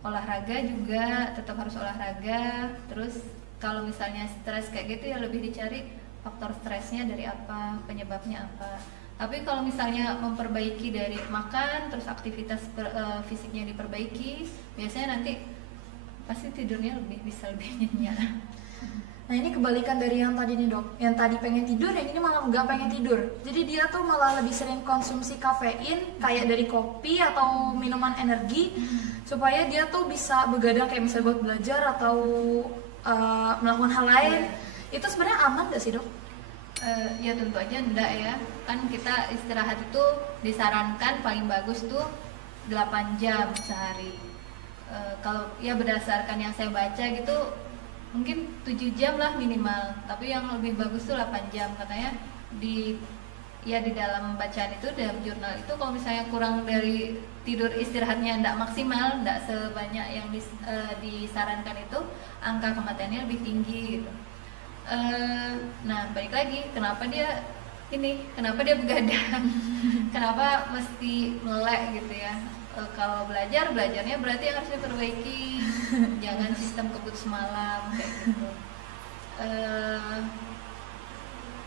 olahraga juga tetap harus olahraga. Terus kalau misalnya stres kayak gitu ya lebih dicari faktor stresnya dari apa, penyebabnya apa. Tapi kalau misalnya memperbaiki dari makan, terus aktivitas fisiknya diperbaiki, biasanya nanti pasti tidurnya bisa lebih nyenyak. Nah ini kebalikan dari yang tadi nih dok, yang tadi pengen tidur, yang ini malah nggak pengen tidur. Jadi dia tuh malah lebih sering konsumsi kafein kayak dari kopi atau minuman energi supaya dia tuh bisa begadang kayak misalnya buat belajar atau melakukan hal lain. Itu sebenarnya aman nggak sih dok? Ya tentu aja enggak ya. Kan kita istirahat itu disarankan paling bagus tuh 8 jam sehari. Kalau ya berdasarkan yang saya baca gitu mungkin 7 jam lah minimal, tapi yang lebih bagus tuh 8 jam katanya. Di dalam bacaan itu, dalam jurnal itu, kalau misalnya kurang dari tidur istirahatnya tidak maksimal, tidak sebanyak yang disarankan itu, angka kematiannya lebih tinggi gitu. Nah balik lagi, kenapa dia begadang? Kenapa mesti melek gitu ya? Kalau belajarnya berarti yang harus diperbaiki, jangan sistem kebut semalam kayak gitu.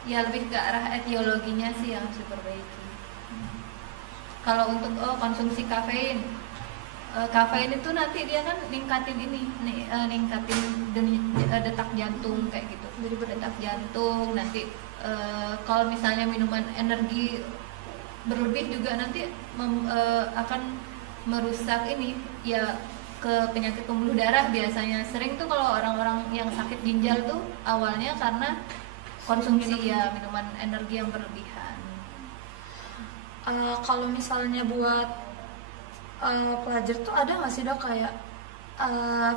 Ya lebih ke arah etiologinya sih yang harus diperbaiki. Kalau untuk konsumsi kafein itu nanti dia kan ningkatin detak jantung kayak gitu. Jadi berdetak jantung nanti. Kalau misalnya minuman energi berlebih juga nanti akan merusak ke penyakit pembuluh darah. Biasanya sering tuh kalau orang-orang yang sakit ginjal tuh awalnya karena konsumsi minuman energi yang berlebihan. Kalau misalnya buat pelajar tuh ada nggak sih dok kayak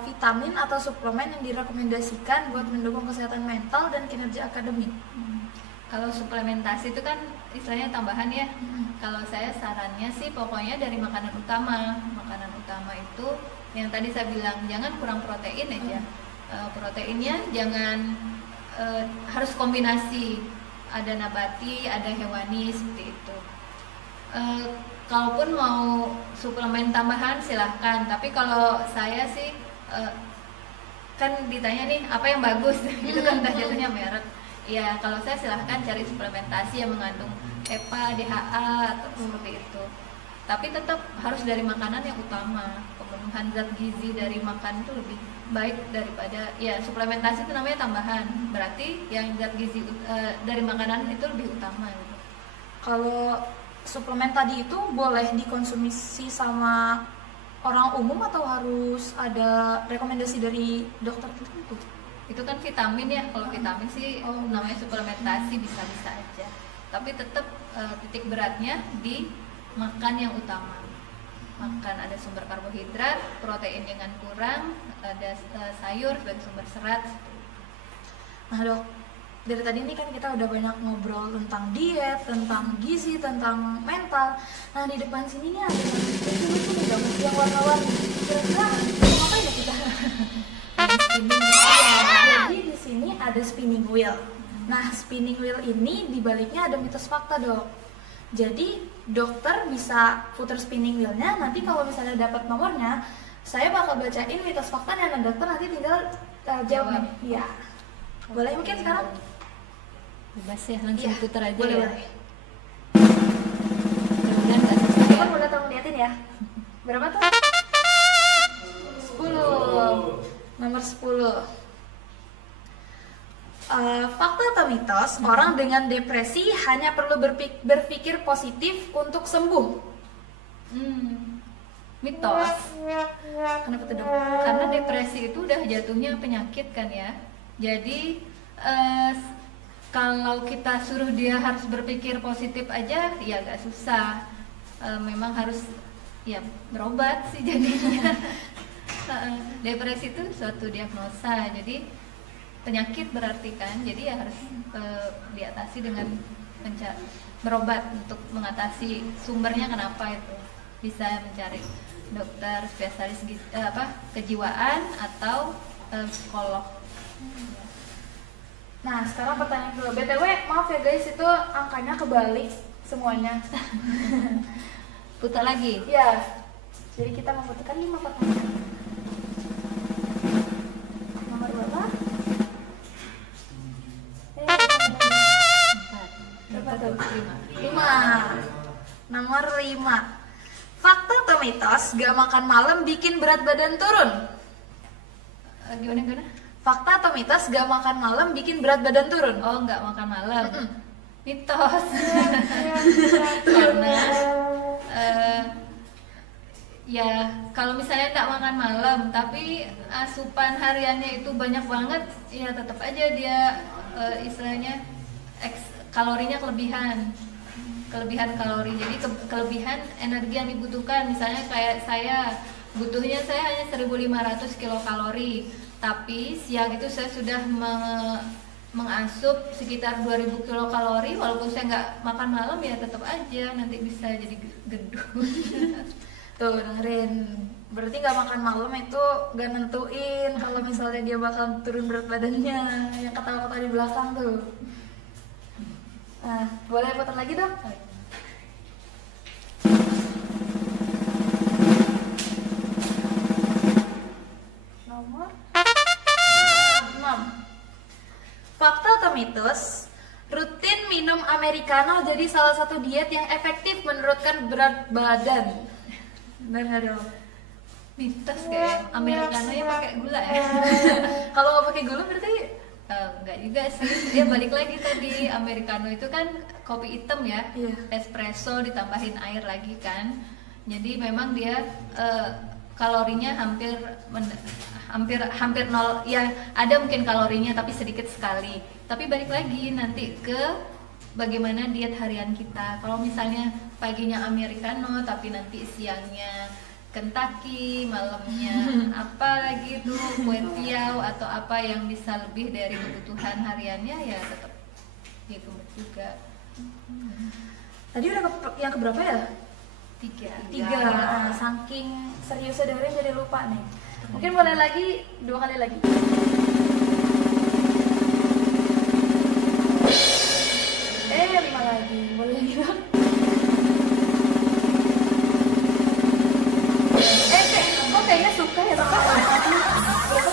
vitamin atau suplemen yang direkomendasikan buat mendukung kesehatan mental dan kinerja akademik? Kalau suplementasi itu kan istilahnya tambahan ya. Kalau saya sarannya sih pokoknya dari makanan utama. Makanan utama itu yang tadi saya bilang jangan kurang protein aja. Proteinnya jangan harus kombinasi. Ada nabati, ada hewani seperti itu. Kalaupun mau suplemen tambahan silahkan. Tapi kalau saya sih kan ditanya nih apa yang bagus, itu kan jatuhnya merek. Ya kalau saya silahkan cari suplementasi yang mengandung EPA, DHA atau seperti itu. Tapi tetap harus dari makanan yang utama. Pemenuhan zat gizi dari makan itu lebih baik daripada suplementasi itu namanya tambahan. Berarti yang zat gizi dari makanan itu lebih utama gitu. Kalau suplemen tadi itu boleh dikonsumsi sama orang umum atau harus ada rekomendasi dari dokter tertentu? Itu kan vitamin ya, kalau vitamin sih namanya suplementasi bisa-bisa aja. Tapi tetap titik beratnya di makan yang utama. Makan ada sumber karbohidrat, protein jangan kurang, ada sayur sebagai sumber serat. Nah dok, dari tadi ini kan kita udah banyak ngobrol tentang diet, tentang gizi, tentang mental. Nah di depan sini nih ada yang warna-warni. Kira-kira ngapain ya kita? Jadi di sini ada spinning wheel. Nah spinning wheel ini dibaliknya ada mitos fakta dok. Jadi dokter bisa putar spinning wheelnya. Nanti kalau misalnya dapat nomornya, saya bakal bacain mitos fakta dan dokter nanti tinggal jawab. Iya. Boleh mungkin sekarang? Bebas ya, langsung Iya, putar aja boleh, ya. boleh. Mudah-mudahan nggak susah ya. Kan boleh tolong liatin ya. Berapa tuh? 10. Nomor 10. Fakta atau mitos, orang dengan depresi hanya perlu berpikir positif untuk sembuh. Mitos. Kenapa tuh dong? Karena depresi itu udah jatuhnya penyakit kan ya. Jadi kalau kita suruh dia harus berpikir positif aja ya agak susah. Memang harus ya berobat sih jadinya. Depresi itu suatu diagnosa, jadi penyakit berarti kan. Jadi ya harus diatasi dengan berobat untuk mengatasi sumbernya kenapa itu. Bisa mencari dokter spesialis kejiwaan atau psikolog. Nah, sekarang pertanyaan kedua. BTW, maaf ya guys, itu angkanya kebalik semuanya. Putar lagi. Ya. Jadi kita membutuhkan 5 pertanyaan. Nomor berapa? Berapa tuh? 5. Nomor 5. Fakta atau mitos, gak makan malam bikin berat badan turun? Gimana? Fakta atau mitos, gak makan malam bikin berat badan turun? Oh, nggak makan malam. Mitos. Karena ya kalau misalnya nggak makan malam tapi asupan hariannya itu banyak banget, ya tetap aja dia istilahnya kalorinya kelebihan kalori. Jadi kelebihan energi yang dibutuhkan. Misalnya kayak saya hanya 1.500 kilokalori, tapi siang itu saya sudah mengasup sekitar 2.000 kilokalori. Walaupun saya nggak makan malam ya tetap aja nanti bisa jadi gendut. Tuh dengerin, berarti nggak makan malam itu nggak nentuin kalau misalnya dia bakal turun berat badannya. Yang ketawa-ketawa di belakang tuh. Nah, boleh putar lagi dong? Nomor 6. Fakta atau mitos, rutin minum americano jadi salah satu diet yang efektif menurunkan berat badan. Benar nggak dong? Mitos kayak americano-nya pakai gula ya. Kalau nggak pakai gula berarti Enggak juga sih, dia balik lagi tadi, americano itu kan kopi hitam ya. Iya. Espresso ditambahin air lagi kan, jadi memang dia kalorinya hampir nol ya. Ada mungkin kalorinya tapi sedikit sekali. Tapi balik lagi nanti ke bagaimana diet harian kita. Kalau misalnya paginya americano tapi nanti siangnya Kentucky, malamnya apa lagi tuh kue tiaw atau apa yang bisa lebih dari kebutuhan hariannya, ya tetap ya gemuk juga. tadi udah yang keberapa ya? 3. Nah, saking seriusnya dengerin jadi lupa nih. Mungkin boleh lagi 2 kali lagi. 5 lagi. Boleh lagi dong? Kok kayaknya suka ya Bapak? Berapa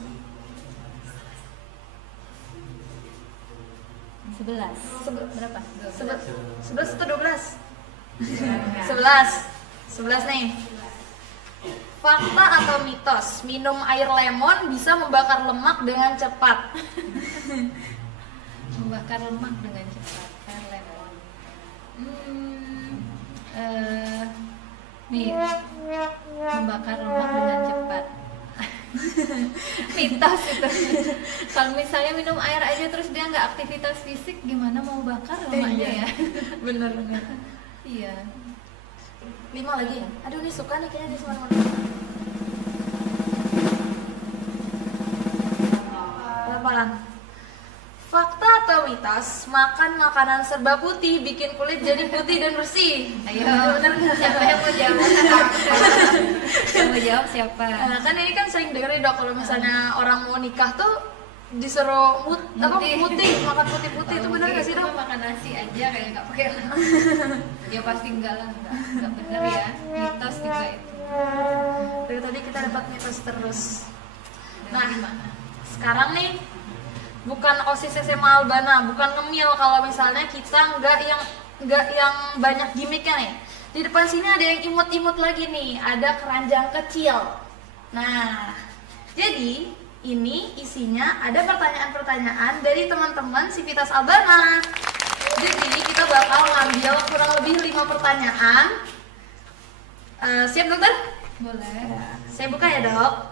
sih? 11. Berapa? 11 atau 12? 11 nih. Fakta atau mitos, minum air lemon bisa membakar lemak dengan cepat? Membakar lemak dengan cepat. Air lemon. Membakar lemak dengan cepat. Mitos itu. Kalau misalnya minum air aja terus dia nggak aktivitas fisik, gimana mau bakar lemaknya ya? Bener. Iya. 5 lagi. Aduh, ini suka nih kayaknya di semua. Berapaan? Fakta atau mitos, makan makanan serba putih bikin kulit jadi putih dan bersih? Ayo, bener nggak? siapa yang mau jawab? Yang mau jawab siapa? Nah, kan ini kan sering dengerin dok kalau misalnya orang mau nikah tuh disuruh putih, makan putih-putih, itu benar nggak sih Itu dok? mah makan nasi aja kayak nggak pakai lemak. Ya pasti enggak lah, nggak benar ya. Mitos juga itu. Dari tadi kita dapat mitos terus. Nah, Nah, sekarang nih bukan OSIS SMA Albana, bukan ngemil kalau misalnya kita nggak yang banyak gimmicknya nih. Di depan sini ada yang imut-imut lagi nih, ada keranjang kecil. Nah, jadi ini isinya ada pertanyaan-pertanyaan dari teman-teman Sivitas Albana. Jadi kita bakal ngambil kurang lebih 5 pertanyaan. Siap dokter? Boleh. Saya buka ya dok.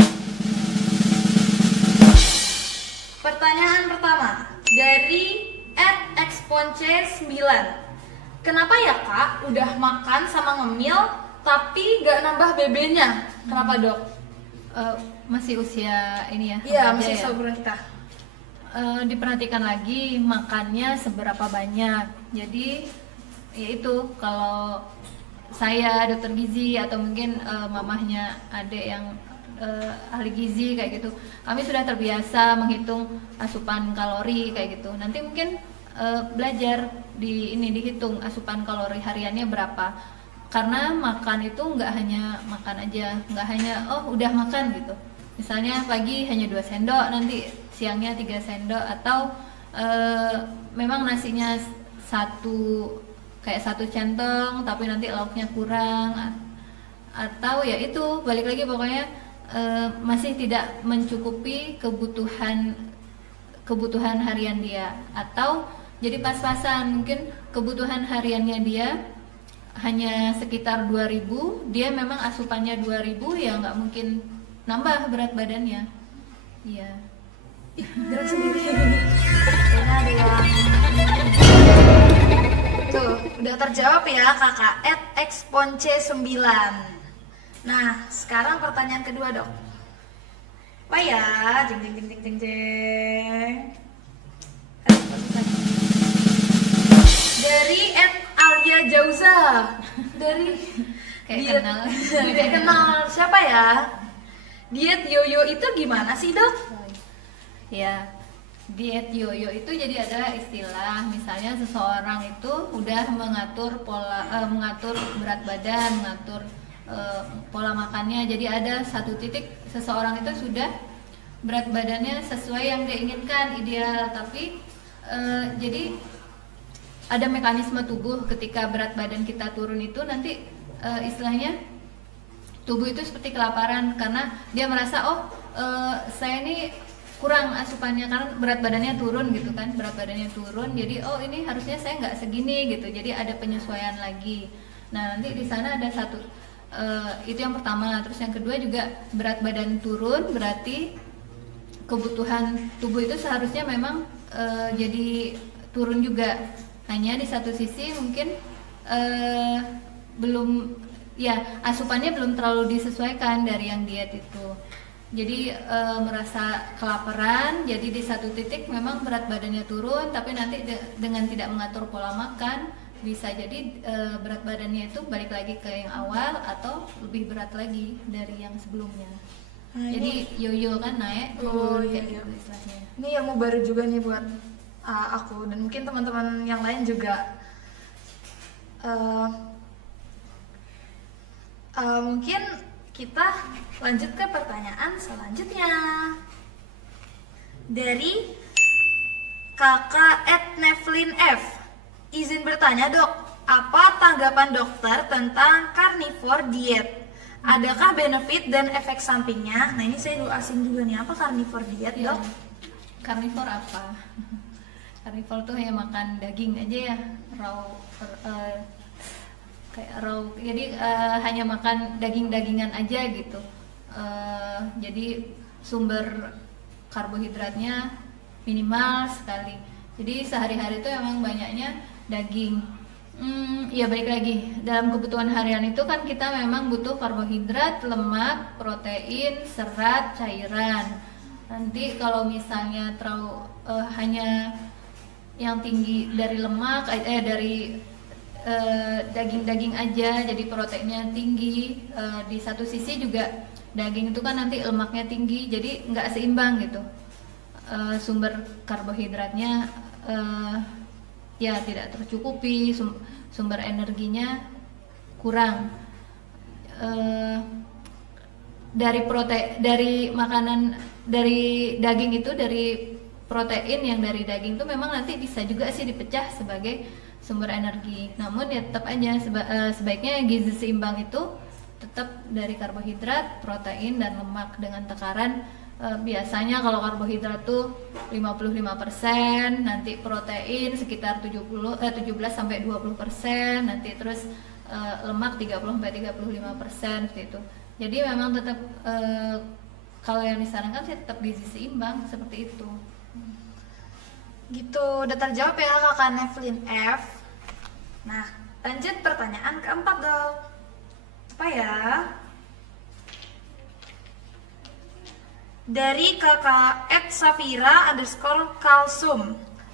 Pertanyaan pertama dari @exponce9. Kenapa ya kak udah makan sama ngemil tapi gak nambah BB-nya? Kenapa dok? Masih usia ini ya? Iya remaja masih ya? seumuran kita. Diperhatikan lagi makannya seberapa banyak. Jadi yaitu kalau saya dokter gizi atau mungkin mamahnya adik yang ahli gizi kayak gitu, kami sudah terbiasa menghitung asupan kalori kayak gitu. Nanti mungkin belajar dihitung asupan kalori hariannya berapa. Karena makan itu nggak hanya makan aja, nggak hanya udah makan gitu. Misalnya pagi hanya 2 sendok, nanti siangnya 3 sendok, atau memang nasinya kayak satu centong tapi nanti lauknya kurang, atau ya itu balik lagi pokoknya masih tidak mencukupi kebutuhan harian dia, atau jadi pas-pasan, mungkin kebutuhan hariannya dia hanya sekitar 2000, dia memang asupannya 2000, ya nggak mungkin nambah berat badannya. Iya. Gerak sendiri. Kayaknya ada yang tuh udah terjawab ya kakak @exponce9. Nah sekarang pertanyaan kedua dok. Wah ya, jeng jeng jeng jeng jeng jeng. Dari @alia Jauza. Dari Kayak kenal. Kayak kenal siapa ya? Diet yoyo itu gimana sih dok? Ya, diet yoyo itu jadi ada istilah, misalnya seseorang itu udah mengatur berat badan, mengatur pola makannya. Jadi ada satu titik seseorang itu sudah berat badannya sesuai yang dia inginkan, ideal, tapi jadi ada mekanisme tubuh ketika berat badan kita turun itu nanti istilahnya tubuh itu seperti kelaparan karena dia merasa saya ini kurang asupannya karena berat badannya turun gitu kan, berat badannya turun, jadi ini harusnya saya nggak segini gitu, jadi ada penyesuaian lagi. Nah nanti di sana ada satu itu yang pertama. Terus yang kedua juga berat badan turun berarti kebutuhan tubuh itu seharusnya memang jadi turun juga, hanya di satu sisi mungkin belum ya asupannya belum terlalu disesuaikan dari yang diet itu. Jadi merasa kelaparan, jadi di satu titik memang berat badannya turun, tapi nanti dengan tidak mengatur pola makan bisa jadi berat badannya itu balik lagi ke yang awal atau lebih berat lagi dari yang sebelumnya. Nah, jadi yoyo kan naik turun kayak gitu istilahnya. Ini ilmu baru juga nih buat aku dan mungkin teman-teman yang lain juga. Mungkin kita lanjut ke pertanyaan selanjutnya dari kakak @nevlin F. Izin bertanya dok, apa tanggapan dokter tentang carnivore diet? Adakah benefit dan efek sampingnya? Nah ini saya dulu asing juga nih, apa carnivore diet dok? Carnivore apa? Carnivore tuh ya makan daging aja ya, kayak raw, jadi hanya makan daging-dagingan aja gitu. Jadi sumber karbohidratnya minimal sekali. Jadi sehari-hari itu emang banyaknya daging. Ya balik lagi, dalam kebutuhan harian itu kan kita memang butuh karbohidrat, lemak, protein, serat, cairan. Nanti kalau misalnya terlalu hanya yang tinggi dari lemak, dari daging-daging aja, jadi proteinnya tinggi, di satu sisi juga daging itu kan nanti lemaknya tinggi, jadi nggak seimbang gitu. Sumber karbohidratnya ya tidak tercukupi, sumber energinya kurang. Dari makanan, dari daging itu, dari protein yang dari daging tuh memang nanti bisa juga sih dipecah sebagai sumber energi. Namun ya tetap aja sebaiknya gizi seimbang itu tetap dari karbohidrat, protein dan lemak dengan takaran biasanya kalau karbohidrat tuh 55%, nanti protein sekitar 17 sampai 20%, nanti terus lemak 30 sampai 35% seperti itu. Jadi memang tetap kalau yang disarankan sih tetap gizi seimbang seperti itu. Gitu, udah terjawab ya kakak Nevlin F. Nah, lanjut pertanyaan keempat dong. Apa ya? Dari kakak @safira_kalsum.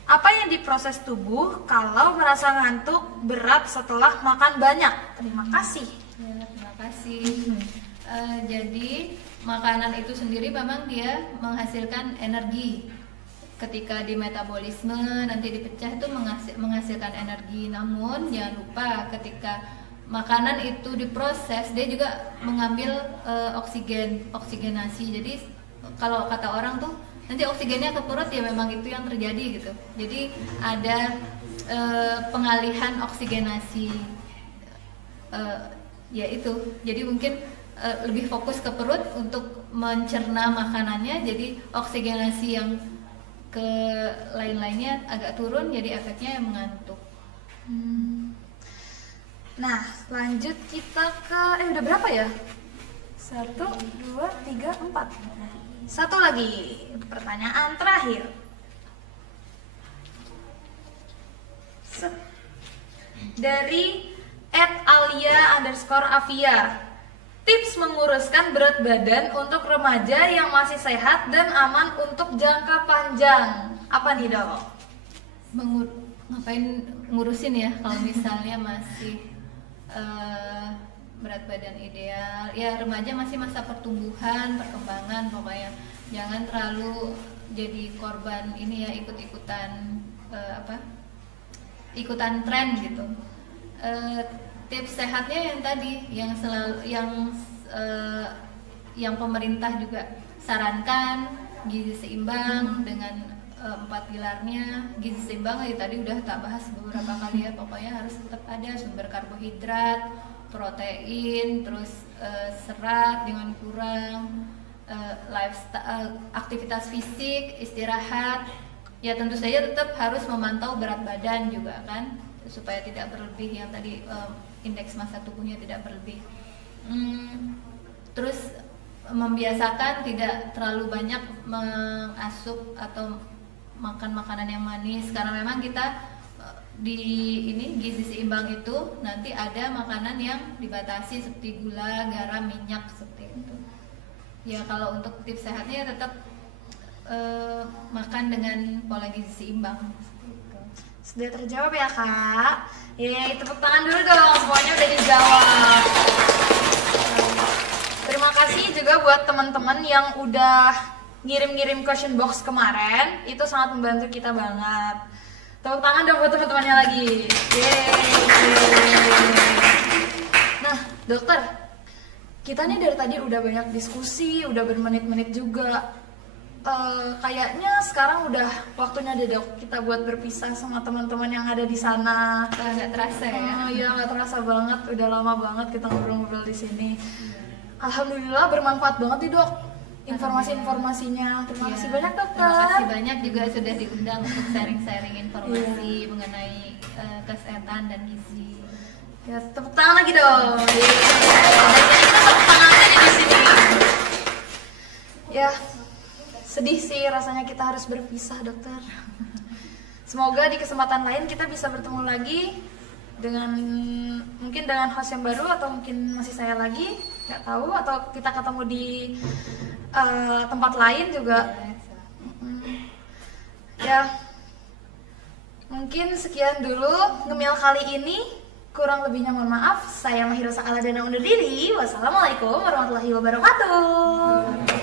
Apa yang diproses tubuh kalau merasa ngantuk berat setelah makan banyak? Terima kasih. Ya, terima kasih. Jadi makanan itu sendiri memang dia menghasilkan energi. Ketika di metabolisme nanti dipecah itu menghasilkan energi. Namun jangan lupa ketika makanan itu diproses dia juga mengambil oksigenasi. Jadi kalau kata orang tuh nanti oksigennya ke perut ya memang itu yang terjadi gitu. Jadi ada pengalihan oksigenasi ya itu. Jadi mungkin lebih fokus ke perut untuk mencerna makanannya. Jadi oksigenasi yang ke lain-lainnya agak turun, jadi efeknya yang mengantuk. Nah, lanjut kita ke udah berapa ya? 1, 2, 3, 4. Satu lagi, pertanyaan terakhir. Dari @alia_avia. Tips menguruskan berat badan untuk remaja yang masih sehat dan aman untuk jangka panjang. Apa nih dok? Ngapain ngurusin ya kalau misalnya masih berat badan ideal. Ya remaja masih masa pertumbuhan, perkembangan, pokoknya jangan terlalu jadi korban ini ya, ikutan tren gitu. Tips sehatnya yang tadi yang pemerintah juga sarankan, gizi seimbang dengan 4 pilarnya. Gizi seimbang tadi udah tak bahas beberapa kali ya, pokoknya harus tetap ada sumber karbohidrat, protein, terus serat dengan kurang, aktivitas fisik, istirahat. Ya tentu saja tetap harus memantau berat badan juga kan, supaya tidak berlebih yang tadi indeks massa tubuhnya tidak berlebih. Terus membiasakan tidak terlalu banyak mengasup atau makan makanan yang manis, karena memang kita di gizi seimbang itu nanti ada makanan yang dibatasi seperti gula, garam, minyak seperti itu. Ya kalau untuk tips sehatnya tetap makan dengan pola gizi seimbang. Sudah terjawab ya kak? Ya, tepuk tangan dulu dong, semuanya udah dijawab. Terima kasih juga buat teman-teman yang udah ngirim-ngirim question box kemarin. Itu sangat membantu kita banget. Tepuk tangan dong buat teman-temannya lagi. Yeay. Nah dokter, kita nih dari tadi udah banyak diskusi, udah bermenit-menit juga. Kayaknya sekarang udah waktunya deh dok kita buat berpisah sama teman-teman yang ada di sana. Nggak terasa ya? Iya nggak terasa banget, udah lama banget kita ngobrol-ngobrol di sini. Alhamdulillah bermanfaat banget nih dok informasi-informasinya. Terima kasih banyak dokter. Terima kasih banyak juga sudah diundang untuk sharing-sharing informasi mengenai kesehatan dan gizi. Ya tepuk tangan lagi dong. Dan kita tepuk tangan aja di sini. Ya. Sedih sih rasanya kita harus berpisah dokter. Semoga di kesempatan lain kita bisa bertemu lagi mungkin dengan host yang baru, atau mungkin masih saya lagi, nggak tahu, atau kita ketemu di tempat lain juga. Ya mungkin sekian dulu ngemil kali ini, kurang lebihnya mohon maaf. Saya Mahira Sakala Dana undur diri. Wassalamualaikum warahmatullahi wabarakatuh.